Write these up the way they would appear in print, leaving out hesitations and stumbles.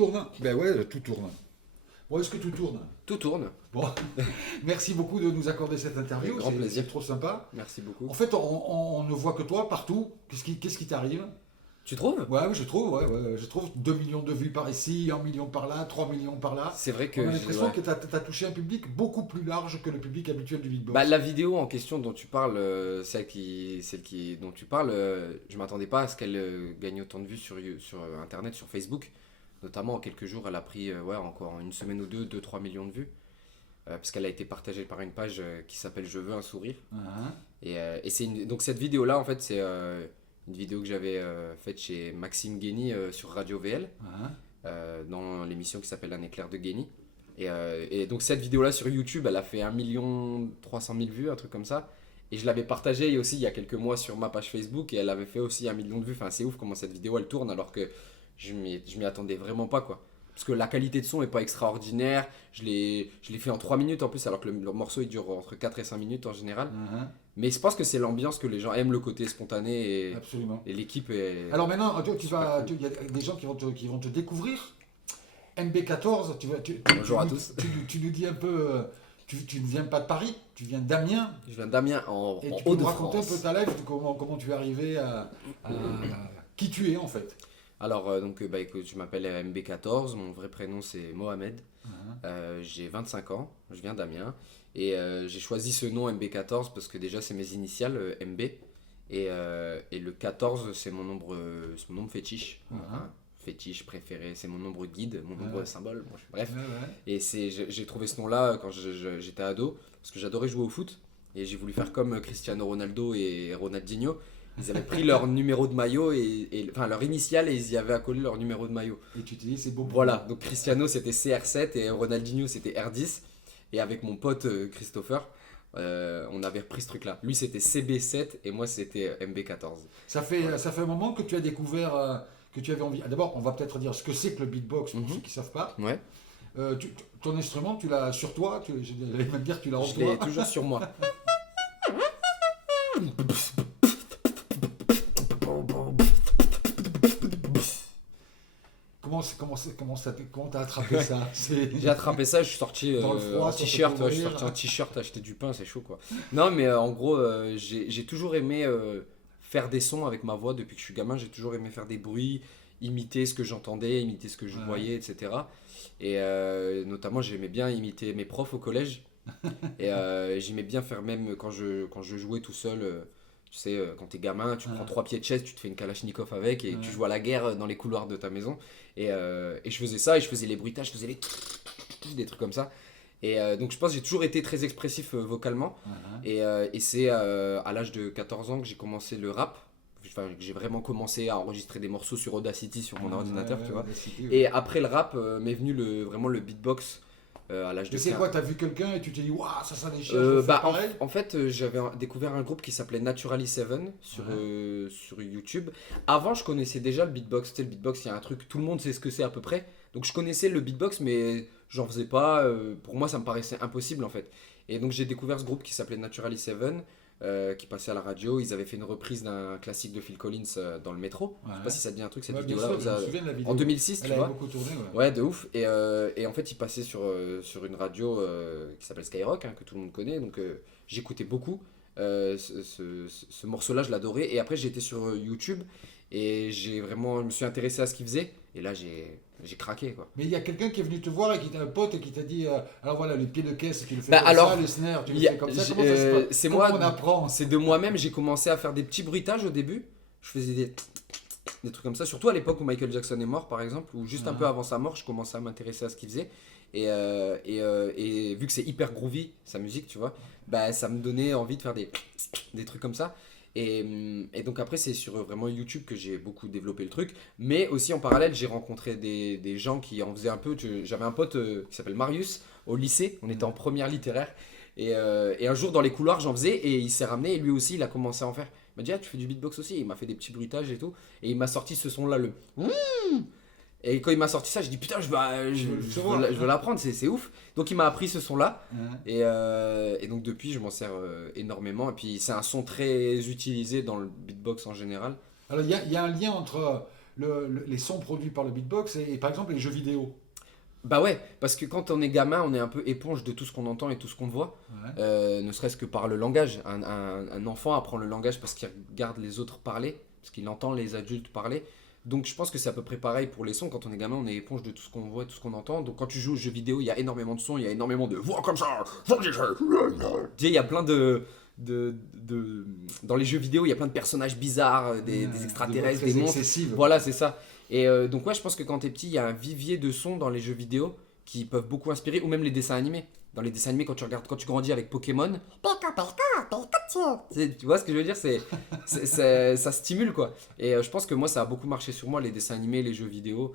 tourne? Ben ouais, tout tourne. Bon, est-ce que tout tourne? Tout tourne. Bon, merci beaucoup de nous accorder cette interview. Avec grand plaisir. C'est trop sympa. Merci beaucoup. En fait, on ne voit que toi partout. Qu'est-ce qui t'arrive? Tu trouves? Ouais, je trouve, je trouve 2 millions de vues par ici, 1 million par là, 3 millions par là. C'est vrai que On a l'impression ouais. que tu as touché un public beaucoup plus large que le public habituel du beatbox. Bah, la vidéo en question dont tu parles, dont tu parles, je m'attendais pas à ce qu'elle gagne autant de vues sur internet, sur Facebook. Notamment en quelques jours, elle a pris encore en une semaine ou deux, 2-3 millions de vues. Parce qu'elle a été partagée par une page qui s'appelle Je veux un sourire. Et donc cette vidéo-là, en fait, c'est une vidéo que j'avais faite chez Maxime Guény sur Radio VL, dans l'émission qui s'appelle Un éclair de Guény. Et donc cette vidéo-là sur YouTube, elle a fait 1 300 000 vues, un truc comme ça. Et je l'avais partagée aussi il y a quelques mois sur ma page Facebook et elle avait fait aussi 1 million de vues. Enfin, c'est ouf comment cette vidéo elle tourne alors que je m'y attendais vraiment pas, quoi. Parce que la qualité de son est pas extraordinaire. Je l'ai fait en 3 minutes en plus, alors que le morceau il dure entre 4 et 5 minutes en général. Mais je pense que c'est l'ambiance que les gens aiment, le côté spontané Absolument. et l'équipe est. Alors maintenant, il y a des gens qui vont te découvrir. MB14, Bonjour à tous. Tu nous dis un peu, tu ne viens pas de Paris, tu viens d'Amiens. Je viens d'Amiens en Et tu peux nous raconter un Hauts-de-France. peu ta life, comment tu es arrivé à qui tu es en fait. Alors, écoute, je m'appelle MB14, mon vrai prénom c'est Mohamed. J'ai 25 ans, je viens d'Amiens. Et j'ai choisi ce nom MB14 parce que déjà c'est mes initiales, MB. Et le 14 c'est mon nombre fétiche. Enfin, fétiche préféré, c'est mon nombre guide, mon nombre symbole, bref. Et j'ai trouvé ce nom-là quand j'étais ado, parce que j'adorais jouer au foot. Et j'ai voulu faire comme Cristiano Ronaldo et Ronaldinho. Ils avaient pris leur numéro de maillot, enfin leur initiale, et ils y avaient accolé leur numéro de maillot. Et tu t'es dit c'est beau. Voilà, donc Cristiano c'était CR7 et Ronaldinho c'était R10. Et avec mon pote Christopher, on avait repris ce truc-là. Lui c'était CB7 et moi c'était MB14. Ça fait un moment que tu as découvert, que tu avais envie. D'abord, on va peut-être dire ce que c'est que le beatbox pour ceux qui ne savent pas. Ouais. Ton instrument, tu l'as sur toi, j'allais même dire que tu l'as en Je toi. l'ai toujours sur moi. Comment t'as attrapé ça? J'ai attrapé ça, je suis sorti Dans le froid, en sans te t-shirt, je suis couvrir. sorti en t-shirt, acheter du pain, c'est chaud quoi. Non mais en gros, j'ai toujours aimé faire des sons avec ma voix depuis que je suis gamin, j'ai toujours aimé faire des bruits, imiter ce que j'entendais, imiter ce que je voyais, etc. Et notamment j'aimais bien imiter mes profs au collège. Et j'aimais bien faire même quand je jouais tout seul. Tu sais, quand t'es gamin, tu prends 3 pieds de chaise, tu te fais une Kalachnikov avec et tu joues à la guerre dans les couloirs de ta maison. Et je faisais ça et je faisais les bruitages, je faisais des trucs comme ça. Et donc je pense que j'ai toujours été très expressif vocalement. Et c'est à l'âge de 14 ans que j'ai commencé le rap. Enfin, que j'ai vraiment commencé à enregistrer des morceaux sur Audacity sur mon ordinateur, tu vois. Audacity, Et après le rap, m'est venu vraiment le beatbox. À l'âge de Mais c'est 15. quoi, t'as vu quelqu'un et tu t'es dit waouh, ça déchire, je veux faire pareil. En fait, j'avais découvert un groupe qui s'appelait Naturally Seven sur YouTube. Avant, je connaissais déjà le beatbox. Tu sais, le beatbox, il y a un truc, tout le monde sait ce que c'est à peu près. Donc, je connaissais le beatbox, mais j'en faisais pas. Pour moi, ça me paraissait impossible en fait. Et donc, j'ai découvert ce groupe qui s'appelait Naturally Seven, qui passait à la radio. Ils avaient fait une reprise d'un classique de Phil Collins dans le métro. Je sais pas si ça te dit un truc, cette Ouais, bien vidéo-là. sûr, je me souviens de la vidéo. En 2006, Elle tu avait vois. beaucoup tourné, Ouais, de ouf. Et en fait, il passait sur une radio qui s'appelle Skyrock, que tout le monde connaît. Donc, j'écoutais beaucoup. Ce morceau-là, je l'adorais. Et après, j'étais sur YouTube et je me suis intéressé à ce qu'il faisait. Et là, j'ai craqué, quoi. Mais il y a quelqu'un qui est venu te voir et qui t'a un pote et qui t'a dit alors voilà, les pieds de caisse, tu le fais Bah, comme alors, ça, les snares, tu le il y a- fais comme ça. j'ai- Comment ça se passe? c'est Comment moi- on apprend? C'est de moi-même, j'ai commencé à faire des petits bruitages au début. Je faisais des trucs comme ça, surtout à l'époque où Michael Jackson est mort, par exemple, ou juste un peu avant sa mort, je commençais à m'intéresser à ce qu'il faisait. Et vu que c'est hyper groovy, sa musique, tu vois, bah, ça me donnait envie de faire des trucs comme ça. Et donc après, c'est sur vraiment YouTube que j'ai beaucoup développé le truc. Mais aussi en parallèle, j'ai rencontré des gens qui en faisaient un peu. J'avais un pote qui s'appelle Marius au lycée, on était en première littéraire. Et un jour dans les couloirs, j'en faisais et il s'est ramené et lui aussi, il a commencé à en faire. Il m'a dit, ah, tu fais du beatbox aussi? Et il m'a fait des petits bruitages et tout. Et il m'a sorti ce son-là, le. Et quand il m'a sorti ça, j'ai dit putain, je veux l'apprendre, c'est ouf. Donc il m'a appris ce son-là. Et donc depuis, je m'en sers énormément. Et puis c'est un son très utilisé dans le beatbox en général. Alors il y a un lien entre les sons produits par le beatbox et par exemple les jeux vidéo. Bah ouais, parce que quand on est gamin, on est un peu éponge de tout ce qu'on entend et tout ce qu'on voit, Ouais. ne serait-ce que par le langage. Un enfant apprend le langage parce qu'il regarde les autres parler, parce qu'il entend les adultes parler. Donc je pense que c'est à peu près pareil pour les sons. Quand on est gamin, on est éponge de tout ce qu'on voit, tout ce qu'on entend. Donc quand tu joues aux jeux vidéo, il y a énormément de sons, il y a énormément de voix comme ça. Tu sais, il y a plein dans les jeux vidéo, il y a plein de personnages bizarres, des extraterrestres, des monstres. Excessives. Voilà, c'est ça. Et donc ouais, je pense que quand t'es petit, il y a un vivier de sons dans les jeux vidéo qui peuvent beaucoup inspirer, ou même les dessins animés. Dans les dessins animés, quand tu regardes, quand tu grandis avec Pokémon, tu vois ce que je veux dire, ça stimule quoi. Et je pense que moi, ça a beaucoup marché sur moi, les dessins animés, les jeux vidéo.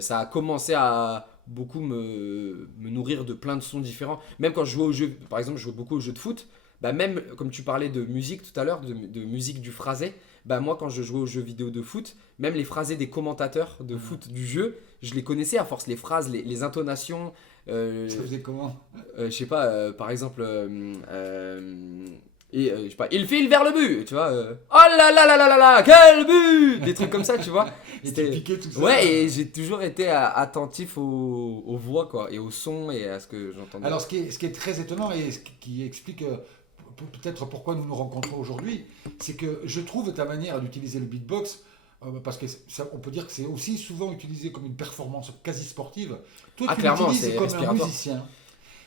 Ça a commencé à beaucoup me nourrir de plein de sons différents. Même quand je jouais aux jeux, par exemple, je jouais beaucoup aux jeux de foot. Bah même comme tu parlais de musique tout à l'heure, de musique du phrasé, bah moi quand je jouais aux jeux vidéo de foot, même les phrasés des commentateurs de foot du jeu, je les connaissais à force, les phrases, les intonations. Ça faisait comment? Je sais pas, par exemple, je sais pas, il file vers le but, tu vois. Oh là là là là là là, quel but! Des trucs comme ça, tu vois. Et tu piquais tout ça. Ouais, et j'ai toujours été attentif aux voix, quoi, et aux sons et à ce que j'entendais. Alors, ce qui est très étonnant et qui explique peut-être pourquoi nous nous rencontrons aujourd'hui, c'est que je trouve ta manière d'utiliser le beatbox, parce que on peut dire que c'est aussi souvent utilisé comme une performance quasi sportive. Toi, tu Clairement, l'utilises c'est comme un respiratoire. musicien.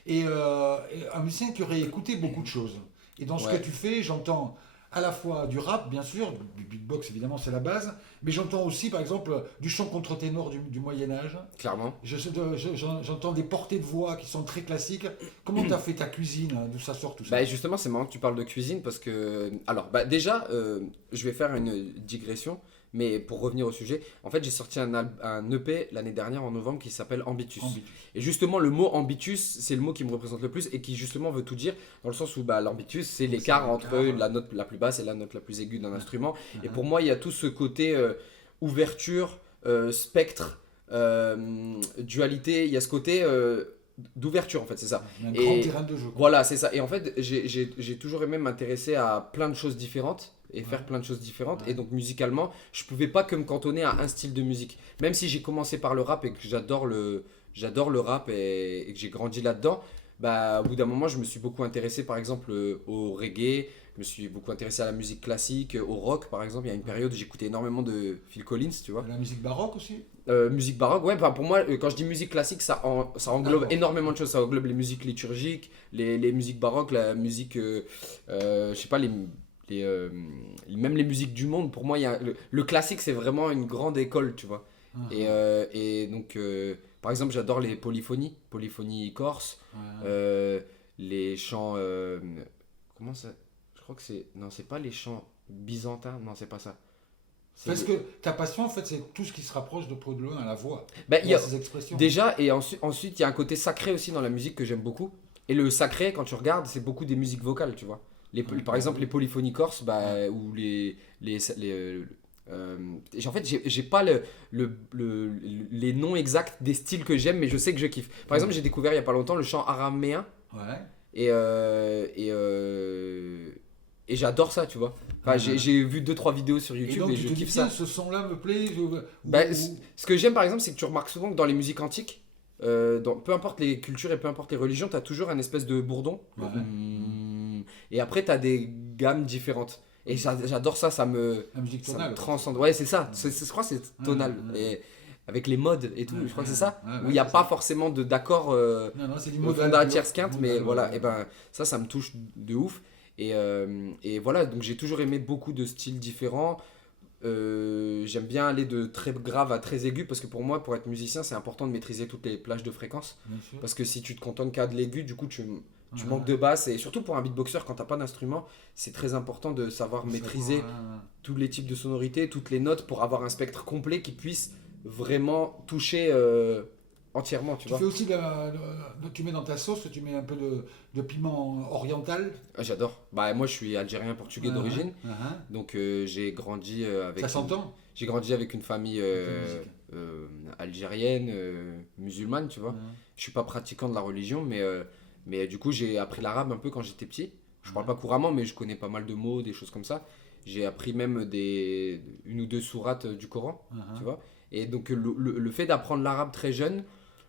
Et un musicien qui aurait écouté beaucoup de choses. Et dans ce Ouais. que tu fais, j'entends à la fois du rap, bien sûr, du beatbox évidemment c'est la base, mais j'entends aussi par exemple du chant contre-ténor du Moyen-Âge. Clairement. J'entends des portées de voix qui sont très classiques. Comment tu as fait ta cuisine? D'où ça sort tout ça? Bah justement, c'est marrant que tu parles de cuisine parce que... Alors, bah déjà, je vais faire une digression, mais pour revenir au sujet, en fait, j'ai sorti un EP l'année dernière en novembre qui s'appelle Ambitus. Ambitus. Et justement, le mot Ambitus, c'est le mot qui me représente le plus et qui justement veut tout dire, dans le sens où bah, l'ambitus, c'est l'écart entre la note la plus basse et la note la plus aiguë d'un instrument. Et pour moi, il y a tout ce côté ouverture, spectre, dualité, il y a ce côté... d'ouverture en fait, c'est ça. Un Et grand terrain de jeu. Quoi. voilà, c'est ça. Et en fait, j'ai toujours aimé m'intéresser à plein de choses différentes et faire plein de choses différentes. Ouais. Et donc musicalement, je pouvais pas que me cantonner à un style de musique. Même si j'ai commencé par le rap et que j'adore le rap et que j'ai grandi là-dedans, bah, au bout d'un moment, je me suis beaucoup intéressé par exemple au reggae, je me suis beaucoup intéressé à la musique classique, au rock par exemple. Il y a une période où j'écoutais énormément de Phil Collins, tu vois. La musique baroque aussi. Musique baroque, ouais, enfin, pour moi, quand je dis musique classique, ça englobe D'accord. énormément de choses. Ça englobe les musiques liturgiques, les musiques baroques, la musique, je sais pas, même les musiques du monde. Pour moi, le classique, c'est vraiment une grande école, tu vois. Et donc, par exemple, j'adore les polyphonies corse, les chants. Comment ça? Je crois que c'est. Non, c'est pas les chants byzantins, non, c'est pas ça. Parce que ta passion, en fait, c'est tout ce qui se rapproche de près ou de loin à la voix. Bah, il y a, ces expressions. déjà, et ensuite, il y a un côté sacré aussi dans la musique que j'aime beaucoup. Et le sacré, quand tu regardes, c'est beaucoup des musiques vocales, tu vois. Par exemple, les polyphonies corses, bah, ou en fait, j'ai pas les noms exacts des styles que j'aime, mais je sais que je kiffe. Par exemple, j'ai découvert il y a pas longtemps le chant araméen. Ouais. Et j'adore ça, tu vois. Enfin, j'ai vu 2-3 vidéos sur Et YouTube donc, et tu je te dis, kiffe tiens, ça. ce son-là me plaît. Bah, ce que j'aime par exemple, c'est que tu remarques souvent que dans les musiques antiques, peu importe les cultures et peu importe les religions, tu as toujours un espèce de bourdon. Ouais. Et après, tu as des gammes différentes. Et j'adore ça, ça me La musique ça tonale. me transcende. Ouais, c'est ça. Je crois que c'est tonal. Ouais. Et avec les modes et tout, je crois que c'est ça. Ouais, Où il n'y a c'est pas ça. forcément d'accord Non, c'est du fonda modal. tierce quinte, mais Modal, voilà, ouais. et ben ça me touche de ouf. Et voilà, donc j'ai toujours aimé beaucoup de styles différents. J'aime bien aller de très grave à très aigu parce que pour moi, pour être musicien, c'est important de maîtriser toutes les plages de fréquences. Bien sûr. Parce que si tu te cantonnes qu'à de l'aigu, du coup, tu Ouais. manques de basse. Et surtout pour un beatboxer, quand t'as pas d'instrument, c'est très important de savoir maîtriser tous les types de sonorités, toutes les notes pour avoir un spectre complet qui puisse vraiment toucher entièrement, tu Tu vois. fais aussi tu mets dans ta sauce, tu mets un peu de piment oriental. Ah, j'adore. Bah, moi, je suis algérien portugais d'origine. Ouais. Donc j'ai grandi avec Ça s'entend. j'ai grandi avec une famille Musique. algérienne, musulmane, tu vois. Ouais. Je suis pas pratiquant de la religion, mais du coup j'ai appris l'arabe un peu quand j'étais petit. Je parle pas couramment, mais je connais pas mal de mots, des choses comme ça. J'ai appris même une ou deux sourates du Coran, tu vois. Et donc le fait d'apprendre l'arabe très jeune,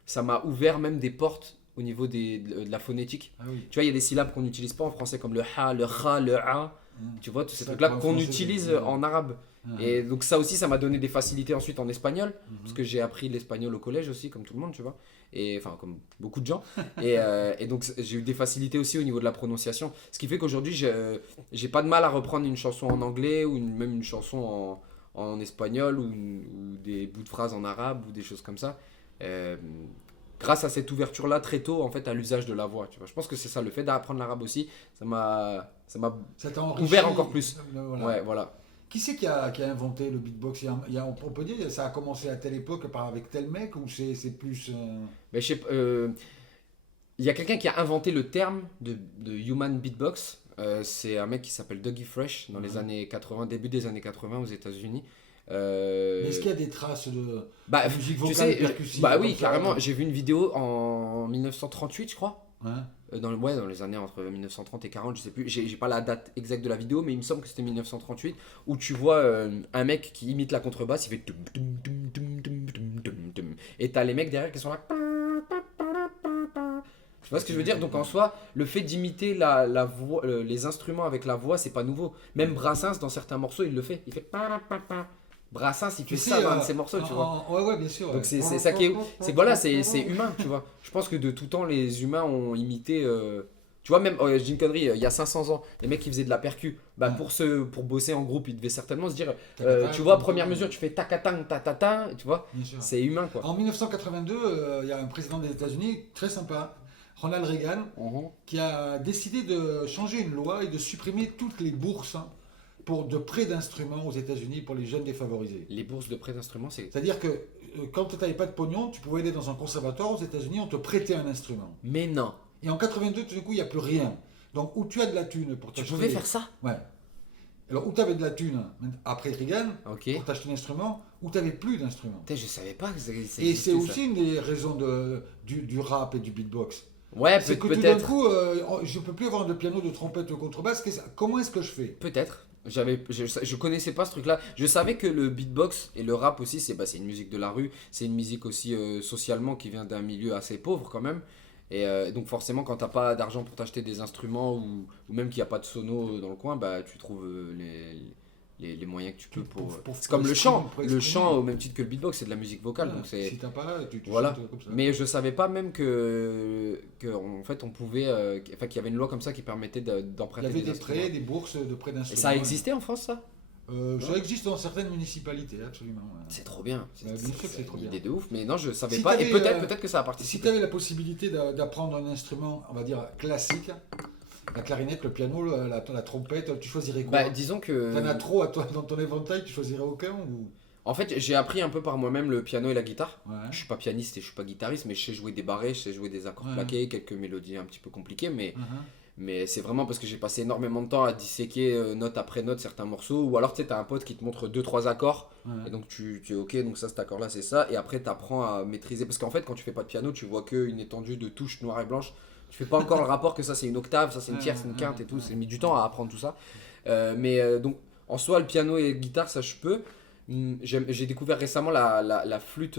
ça m'a ouvert même des portes au niveau de la phonétique. Ah oui. Tu vois, il y a des syllabes qu'on n'utilise pas en français comme le ha, le kha, le a. Tu vois, tous ces Ça, trucs-là pour un qu'on Français, utilise c'est- en arabe. Et donc ça aussi, ça m'a donné des facilités ensuite en espagnol, parce que j'ai appris l'espagnol au collège aussi, comme tout le monde, tu vois. Et enfin, comme beaucoup de gens. Et donc j'ai eu des facilités aussi au niveau de la prononciation. Ce qui fait qu'aujourd'hui, j'ai pas de mal à reprendre une chanson en anglais ou même une chanson en espagnol ou des bouts de phrases en arabe ou des choses comme ça. Euh, Grâce à cette ouverture-là très tôt en fait à l'usage de la voix, tu vois. Je pense que c'est ça, le fait d'apprendre l'arabe aussi, ça m'a Ça t'a enrichi. ouvert encore plus. Voilà. Ouais, voilà. Qui c'est qui a inventé le beatbox? On peut dire ça a commencé à telle époque avec tel mec ou c'est plus. Mais je sais pas, il y a quelqu'un qui a inventé le terme de human beatbox. C'est un mec qui s'appelle Dougie Fresh dans les années 80, début des années 80 aux États-Unis. Mais est-ce qu'il y a des traces de Bah, musique tu vocale sais, percussive bah comme oui, ça carrément. J'ai vu une vidéo en 1938, je crois. Hein. Dans les années entre 1930 et 40, je sais plus, j'ai pas la date exacte de la vidéo, mais il me semble que c'était 1938, où tu vois un mec qui imite la contrebasse, il fait tum, tum, tum, tum, tum, tum, tum, tum. Et t'as les mecs derrière qui sont là. Tu vois ce que je veux dire? Donc en soi, le fait d'imiter la voix, les instruments avec la voix, c'est pas nouveau. Même Brassens, dans certains morceaux, il le fait. Il fait. Brassens, il fait Tu ça sais, dans un de ses morceaux, tu vois. Ouais, bien sûr. Donc Ouais. c'est ça qui est. C'est que voilà, c'est humain, tu vois. Je pense que de tout temps, les humains ont imité. Tu vois, même, je dis une connerie, il y a 500 ans, les mecs qui faisaient de la percu, bah, Ouais. pour bosser en groupe, ils devaient certainement se dire, Tacatang, tu vois, tacatang. première mesure, tu fais tacatang, tatata, tu vois, Bien sûr. c'est humain, quoi. En 1982, il y a un président des États-Unis très sympa, Ronald Reagan, qui a décidé de changer une loi et de supprimer toutes les bourses de prêt d'instruments aux États-Unis pour les jeunes défavorisés. Les bourses de prêt d'instruments, c'est. C'est-à-dire que quand tu n'avais pas de pognon, tu pouvais aller dans un conservatoire aux États-Unis, on te prêtait un instrument. Mais non, Et en 82, tout d'un coup, il n'y a plus rien. Donc, où tu as de la thune pour tu t'acheter. pouvais faire ça? Ouais. Alors, où tu avais de la thune après Reagan Ok. pour t'acheter un instrument, où tu n'avais plus d'instrument. Putain, je savais pas que ça Et existait, c'est ça. aussi une des raisons du rap et du beatbox. Ouais, C'est que tout d'un peut-être. coup, je peux plus avoir de piano, de trompette, de contrebasse. Comment est-ce que je fais? Peut-être. Je connaissais pas ce truc-là. Je savais que le beatbox et le rap aussi, c'est une musique de la rue. C'est une musique aussi socialement qui vient d'un milieu assez pauvre quand même. Et donc forcément, quand t'as pas d'argent pour t'acheter des instruments ou même qu'il n'y a pas de sono dans le coin, bah tu trouves les moyens que tu peux pour. C'est comme le chant. pour Le chant, exprimer. au même titre que le beatbox, c'est de la musique vocale. Donc c'est. Si t'as pas, tu Voilà. chantes comme ça. Mais je savais pas même que en fait on pouvait, enfin qu'il y avait une loi comme ça qui permettait Il y d'emprunter avait des des instruments. prêts, des bourses de prêts Et d'instruments. ça a existé en France, ça? Ça existe dans certaines municipalités, absolument. Ouais. C'est trop bien. Bien sûr que c'est trop une bien. idée de ouf, mais non, je savais Si pas. Et t'avais, peut-être que ça a Si participé. tu avais la possibilité d'apprendre un instrument, on va dire classique, la clarinette, le piano, la trompette, tu choisirais quoi? Bah, disons que. T'en as trop dans ton éventail, tu choisirais aucun ou... En fait, j'ai appris un peu par moi-même le piano et la guitare. Ouais. Je suis pas pianiste et je suis pas guitariste, mais je sais jouer des barrés, je sais jouer des accords Ouais. plaqués, quelques mélodies un petit peu compliquées, Mhm. mais c'est vraiment parce que j'ai passé énormément de temps à disséquer note après note certains morceaux. Ou alors, tu sais, t'as un pote qui te montre 2-3 accords, Ouais. et donc tu es ok, donc ça, cet accord-là, c'est ça. Et après, tu apprends à maîtriser. Parce qu'en fait, quand tu fais pas de piano, tu vois qu'une étendue de touches noires et blanches. Tu fais pas encore le rapport que ça, c'est une octave, ça, c'est une tierce, une quinte et tout. C'est mis du temps à apprendre tout ça. Donc, en soi, le piano et la guitare, ça, je peux. J'ai découvert récemment la flûte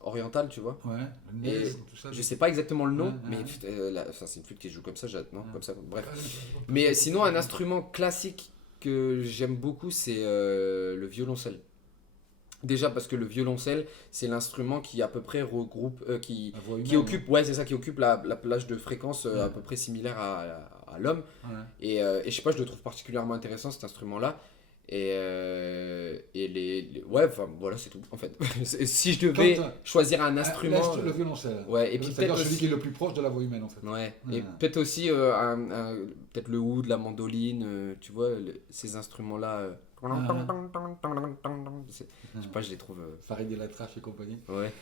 orientale, tu vois. Ouais, le Et nez, tout ça. Je sais pas exactement le nom, Ouais, mais ouais. ça, c'est une flûte qui joue comme ça, non, Ouais. comme ça, bref. Ouais, Mais sinon, un instrument classique que j'aime beaucoup, c'est le violoncelle. Déjà parce que le violoncelle, c'est l'instrument qui à peu près regroupe, qui la voix qui humaine, occupe, ouais, c'est ça, qui occupe la plage de fréquence Ouais. à peu près similaire à l'homme. Ouais. Et je sais pas, je le trouve particulièrement intéressant cet instrument-là. Ouais, enfin voilà, c'est tout en fait. Si je devais Quand, choisir un instrument. Le violoncelle. Ouais, et puis C'est-à-dire peut-être celui qui est aussi. le plus proche de la voix humaine en fait. Ouais, Ouais. et peut-être aussi peut-être le oud, la mandoline, tu vois, ces instruments-là. Je sais pas, je les trouve. Farid El Atrache et compagnie. Ouais.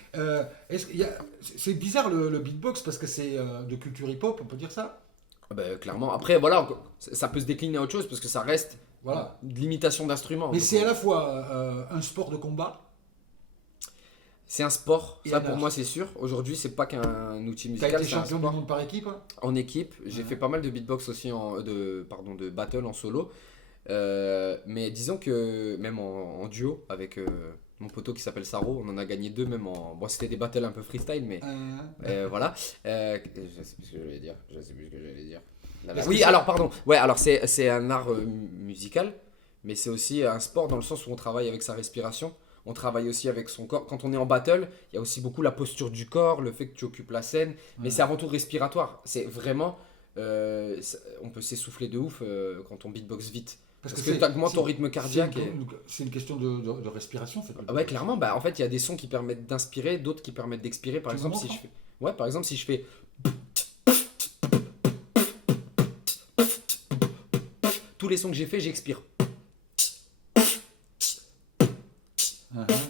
C'est bizarre le beatbox parce que c'est de culture hip-hop, on peut dire ça? Ah bah, clairement. Après, voilà, ça peut se décliner à autre chose parce que ça reste Voilà. de l'imitation d'instruments. Mais Donc, c'est à la fois un sport de combat. c'est un sport, Et ça un pour art. moi c'est sûr. Aujourd'hui, c'est pas qu'un outil Tu as musical, été c'est un champion du sport. monde par équipe, hein? En équipe, j'ai Ouais. fait pas mal de beatbox aussi, de battle en solo. Mais disons que même en duo avec mon poteau qui s'appelle Saro, on en a gagné 2 même en. Bon, c'était des battles un peu freestyle, mais voilà. Je sais plus ce que j'allais dire. Je sais plus ce que j'allais dire. Oui, alors pardon. Ouais, alors c'est un art musical, mais c'est aussi un sport dans le sens où on travaille avec sa respiration. On travaille aussi avec son corps. Quand on est en battle, il y a aussi beaucoup la posture du corps, le fait que tu occupes la scène, mais c'est avant tout respiratoire. C'est vraiment. On peut s'essouffler de ouf quand on beatbox vite. Parce que tu augmentes ton rythme cardiaque. C'est une question de respiration, en fait. Ouais, clairement. Bah, en fait, il y a des sons qui permettent d'inspirer, d'autres qui permettent d'expirer. Par exemple, si je fais. Ouais, par exemple, si je fais. Tous les sons que j'ai fait, j'expire.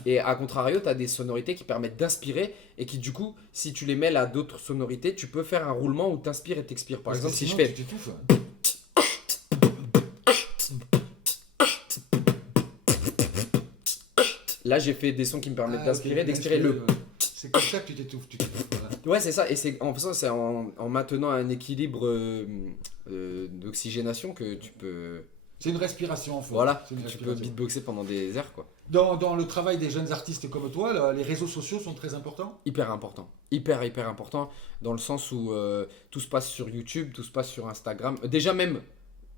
Et à contrario, tu as des sonorités qui permettent d'inspirer et qui, du coup, si tu les mêles à d'autres sonorités, tu peux faire un roulement où tu inspires et t'expires. Par exemple, si je fais. Là, j'ai fait des sons qui me permettent d'inspirer, d'expirer le. C'est comme ça que tu t'étouffes. Ouais, c'est ça. Et en faisant, c'est en maintenant un équilibre d'oxygénation que tu peux. C'est une respiration en fait. Voilà, tu peux beatboxer pendant des heures, quoi. Dans le travail des jeunes artistes comme toi, les réseaux sociaux sont très importants. Hyper important. Hyper important. Dans le sens où tout se passe sur YouTube, tout se passe sur Instagram. Déjà même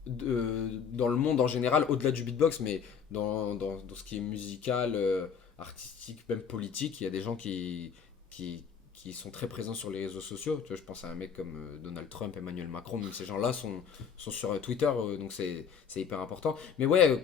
dans le monde en général, au-delà du beatbox, mais dans ce qui est musical, artistique, même politique, il y a des gens qui sont très présents sur les réseaux sociaux. Tu vois, je pense à un mec comme Donald Trump, Emmanuel Macron, même ces gens-là sont sur Twitter, donc c'est hyper important. Mais ouais,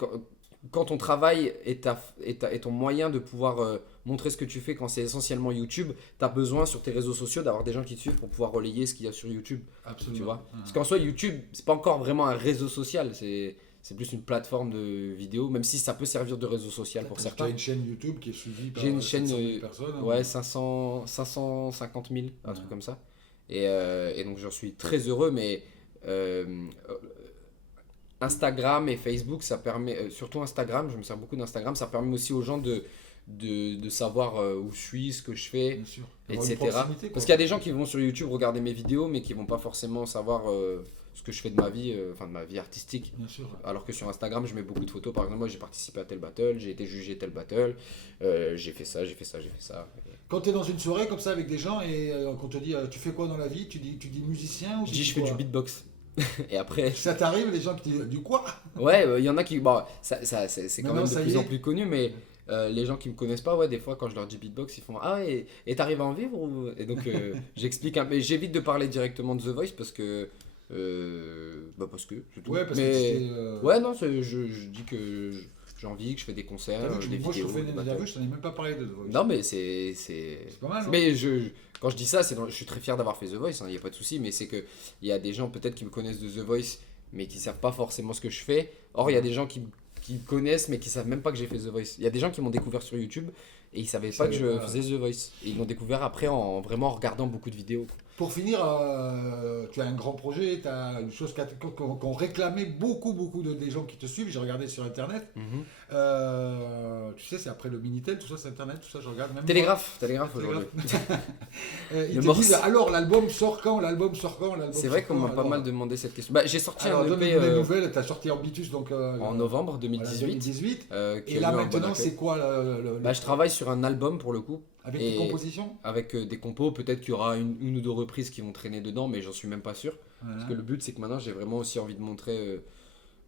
quand ton travail est ton moyen de pouvoir montrer ce que tu fais quand c'est essentiellement YouTube, tu as besoin sur tes réseaux sociaux d'avoir des gens qui te suivent pour pouvoir relayer ce qu'il y a sur YouTube. Absolument. Tu vois, parce qu'en soi, YouTube, c'est pas encore vraiment un réseau social, c'est plus une plateforme de vidéo, même si ça peut servir de réseau social pour certains. Tu as une chaîne YouTube qui est suivie par 700 000 personnes. Ouais, 550 000, un truc comme ça. Et donc j'en suis très heureux, mais Instagram et Facebook, ça permet, surtout Instagram, je me sers beaucoup d'Instagram, ça permet aussi aux gens de savoir où je suis, ce que je fais, Bien sûr. etc. Parce qu'il y a des gens qui vont sur YouTube regarder mes vidéos, mais qui vont pas forcément savoir ce que je fais de ma vie, de ma vie artistique. Bien sûr. Alors que sur Instagram, je mets beaucoup de photos. Par exemple, moi, j'ai participé à tel battle, j'ai été jugé tel battle, j'ai fait ça. Quand tu es dans une soirée comme ça avec des gens et qu'on te dit tu fais quoi dans la vie, tu dis musicien ou je dis je fais du beatbox. Et après. Ça t'arrive, les gens qui te disent du quoi? Ouais, il y en a qui. Bon, c'est quand même de plus en plus connu, mais. Les gens qui me connaissent pas, ouais, des fois quand je leur dis beatbox, ils font ah et t'arrives à en vivre ou... Et donc j'explique mais j'évite de parler directement de The Voice parce que parce que c'est tout. Ouais, parce mais que ouais, non, je dis que j'en vis, que je fais des concerts, des moi vidéos. Je te fais une interview, je t'en ai même pas parlé de The Voice. Non, mais c'est pas mal. Mais quand je dis ça, je suis très fier d'avoir fait The Voice, il y a pas de souci, mais c'est que il y a des gens peut-être qui me connaissent de The Voice mais qui savent pas forcément ce que je fais. Or il y a des gens qui connaissent mais qui savent même pas que j'ai fait The Voice. Il y a des gens qui m'ont découvert sur YouTube et ils savaient pas que je faisais The Voice. Et ils m'ont découvert après en vraiment regardant beaucoup de vidéos. Pour finir, tu as un grand projet, tu as une chose qu'ont réclamé beaucoup des gens qui te suivent. J'ai regardé sur internet. Tu sais, c'est après le Minitel, tout ça, c'est internet, tout ça, je regarde même. Télégraphe aujourd'hui. Ils te disent alors l'album sort quand? C'est vrai qu'on m'a pas mal demandé cette question. J'ai sorti un EP. Donne-nous des nouvelles, tu as sorti Orbitus donc, en novembre 2018. Et là maintenant, c'est quoi je travaille sur un album pour le coup. Avec des compositions? Avec des compos, peut-être qu'il y aura une ou deux reprises qui vont traîner dedans, mais j'en suis même pas sûr. Parce que le but, c'est que maintenant, j'ai vraiment aussi envie de montrer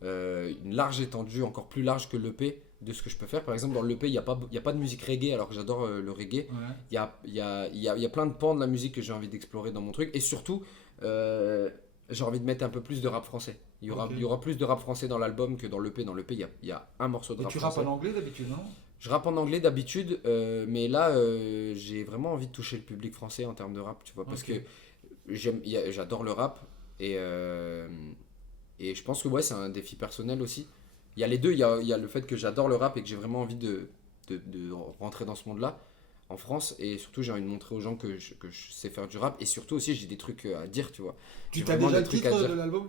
une large étendue, encore plus large que l'EP, de ce que je peux faire. Par exemple, dans l'EP, il n'y a pas de musique reggae, alors que j'adore le reggae. Il y a plein de pans de la musique que j'ai envie d'explorer dans mon truc. Et surtout, j'ai envie de mettre un peu plus de rap français. Il y aura plus de rap français dans l'album que dans l'EP. Dans l'EP, il y a un morceau de rap français. Et tu rappes en anglais d'habitude, non? Je rappe en anglais d'habitude, mais là, j'ai vraiment envie de toucher le public français en termes de rap, tu vois, parce que j'adore le rap et je pense que ouais, c'est un défi personnel aussi. Il y a les deux, il y a le fait que j'adore le rap et que j'ai vraiment envie de rentrer dans ce monde-là en France, et surtout j'ai envie de montrer aux gens que je sais faire du rap, et surtout aussi j'ai des trucs à dire, tu vois. Tu t'as déjà le titre de l'album?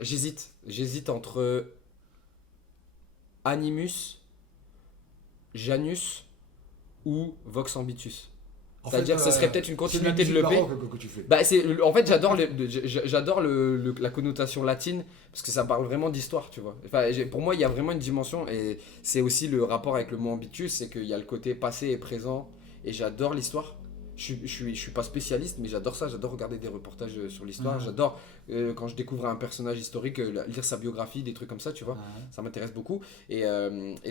J'hésite entre Animus, Janus ou Vox Ambitus. En C'est-à-dire fait, ce serait peut-être une c'est de la continuité de musique l'EP. baroque que tu fais. Bah, en fait, j'adore la connotation latine parce que ça parle vraiment d'histoire, tu vois. Enfin, pour moi, il y a vraiment une dimension et c'est aussi le rapport avec le mot ambitus, c'est qu'il y a le côté passé et présent et j'adore l'histoire. Je suis pas spécialiste, mais j'adore ça. J'adore regarder des reportages sur l'histoire. Ouais. J'adore quand je découvre un personnage historique, lire sa biographie, des trucs comme ça, tu vois. Ouais. Ça m'intéresse beaucoup. Et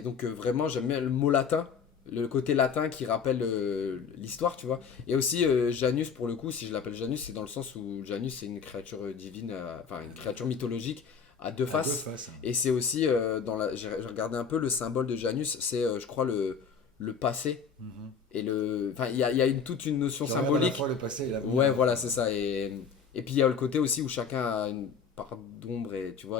donc, vraiment, j'aime bien le mot latin, le côté latin qui rappelle l'histoire, tu vois. Et aussi, Janus, pour le coup, si je l'appelle Janus, c'est dans le sens où Janus, c'est une créature divine, enfin, une créature mythologique à deux À deux faces. faces. Et c'est aussi, j'ai regardé un peu le symbole de Janus, c'est, je crois, le passé. Mhm. Enfin, il y a toute une notion Qui regarde à la symbolique. fois le passé et l'avenir. Ouais, voilà, c'est ça. Et puis il y a le côté aussi où chacun a une part d'ombre et tu vois,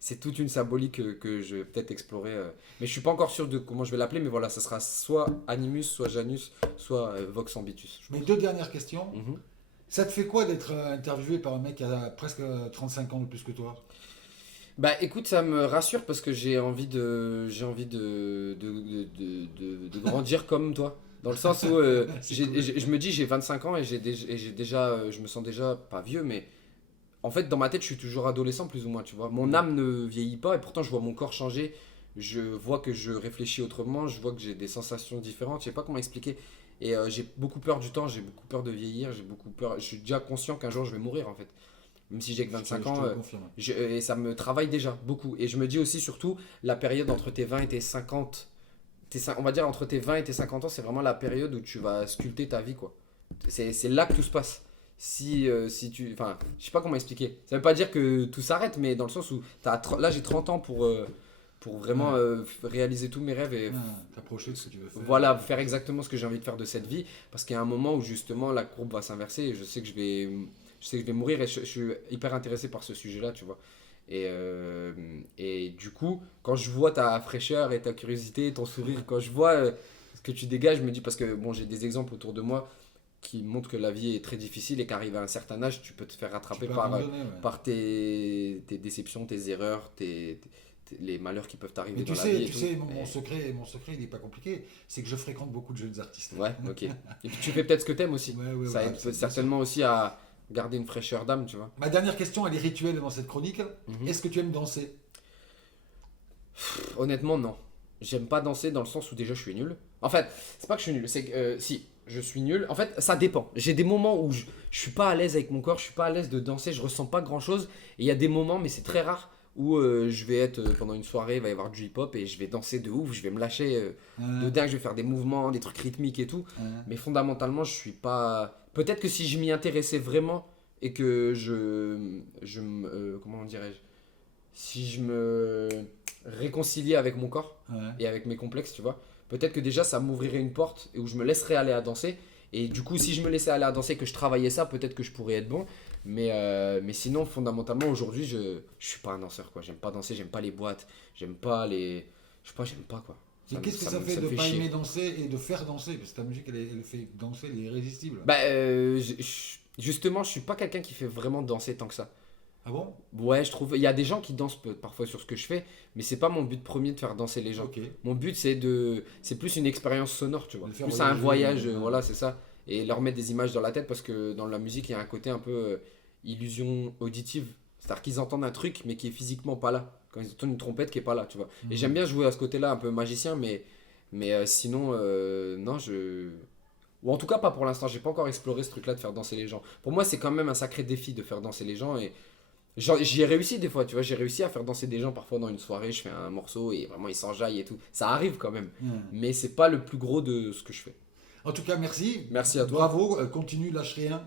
c'est toute une symbolique que je vais peut-être explorer. Mais je suis pas encore sûr de comment je vais l'appeler, mais voilà, ça sera soit Animus, soit Janus, soit Vox Ambitus. Mes deux dernières questions. Mhm. Ça te fait quoi d'être interviewé par un mec qui a presque 35 ans de plus que toi? Bah écoute, ça me rassure parce que j'ai envie de grandir comme toi. Dans le sens où C'est cool. je me dis j'ai 25 ans et j'ai déjà, je me sens déjà pas vieux, mais en fait dans ma tête je suis toujours adolescent plus ou moins, tu vois. Mon âme ne vieillit pas et pourtant je vois mon corps changer. Je vois que je réfléchis autrement, je vois que j'ai des sensations différentes, je sais pas comment expliquer. Et j'ai beaucoup peur du temps, j'ai beaucoup peur de vieillir, j'ai beaucoup peur. Je suis déjà conscient qu'un jour je vais mourir en fait. Même si j'ai que 25 Je ans, te le confirme. et ça me travaille déjà beaucoup. Et je me dis aussi, surtout, la période entre tes 20 et tes 50, on va dire entre tes 20 et tes 50 ans, c'est vraiment la période où tu vas sculpter ta vie, quoi. C'est là que tout se passe. Si tu. Enfin, je sais pas comment expliquer. Ça veut pas dire que tout s'arrête, mais dans le sens où là, j'ai 30 ans pour vraiment réaliser tous mes rêves et T'approcher de ce que tu veux faire. voilà, faire exactement ce que j'ai envie de faire de cette vie. Parce qu'il y a un moment où justement la courbe va s'inverser et je sais que je vais mourir et je suis hyper intéressé par ce sujet-là, tu vois. Et du coup, quand je vois ta fraîcheur et ta curiosité, ton sourire, quand je vois ce que tu dégages, je me dis, parce que bon, j'ai des exemples autour de moi qui montrent que la vie est très difficile et qu'arrivé à un certain âge, tu peux te faire Tu rattraper peux par, abandonner, ouais. par tes déceptions, tes erreurs, les malheurs qui peuvent t'arriver Mais dans tu la sais, vie. tu Et sais, tout. mon secret, il n'est pas compliqué. C'est que je fréquente beaucoup de jeunes artistes. Ouais, ok. Et puis tu fais peut-être ce que t'aimes aussi. Ouais, Ça ouais, aide c'est- certainement aussi à garder une fraîcheur d'âme, tu vois. Ma dernière question, elle est rituelle dans cette chronique. Mhm. Est-ce que tu aimes danser? Honnêtement, non. J'aime pas danser dans le sens où déjà je suis nul. En fait, c'est pas que je suis nul, c'est que si, je suis nul. En fait, ça dépend. J'ai des moments où je suis pas à l'aise avec mon corps, je suis pas à l'aise de danser, je ressens pas grand chose. Et il y a des moments, mais c'est très rare, où je vais être pendant une soirée, il va y avoir du hip-hop et je vais danser de ouf, je vais me lâcher de dingue, je vais faire des mouvements, des trucs rythmiques et tout. Mais fondamentalement, je suis pas. Peut-être que si je m'y intéressais vraiment et que comment dirais-je, si je me réconciliais avec mon corps et avec mes complexes, tu vois, peut-être que déjà ça m'ouvrirait une porte et où je me laisserais aller à danser. Et du coup, si je me laissais aller à danser, que je travaillais ça, peut-être que je pourrais être bon. Mais sinon, fondamentalement, aujourd'hui, je suis pas un danseur, quoi. J'aime pas danser, j'aime pas les boîtes, j'aime pas les. Je sais pas, j'aime pas, quoi. Mais qu'est-ce que ça fait de ne pas aimer danser et de faire danser? Parce que ta musique, elle fait danser, elle est irrésistible. Bah, justement, je suis pas quelqu'un qui fait vraiment danser tant que ça. Ah bon? Ouais, je trouve. Il y a des gens qui dansent parfois sur ce que je fais, mais c'est pas mon but premier de faire danser les gens. Ok. Mon but, c'est plus une expérience sonore, tu vois. De faire Plus un voyage, voyager, voilà, c'est ça. Et leur mettre des images dans la tête parce que dans la musique, il y a un côté un peu illusion auditive. C'est-à-dire qu'ils entendent un truc, mais qui est physiquement pas là. Quand ils entendent une trompette qui est pas là, tu vois. Et j'aime bien jouer à ce côté-là, un peu magicien, mais sinon, non, ou en tout cas, pas pour l'instant. J'ai pas encore exploré ce truc-là de faire danser les gens. Pour moi, c'est quand même un sacré défi de faire danser les gens. Et j'y ai réussi des fois, tu vois. J'ai réussi à faire danser des gens parfois dans une soirée. Je fais un morceau et vraiment ils s'enjaillent et tout. Ça arrive quand même. Mais c'est pas le plus gros de ce que je fais. En tout cas, merci. Merci à toi. Bravo, continue, lâche rien.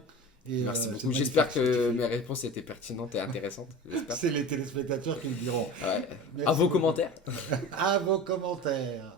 Et, Merci c'est beaucoup. magnifique J'espère ce tu que fais. mes réponses étaient pertinentes et intéressantes. J'espère. C'est les téléspectateurs qui le diront. Ouais. Merci À vos beaucoup. commentaires. À vos commentaires.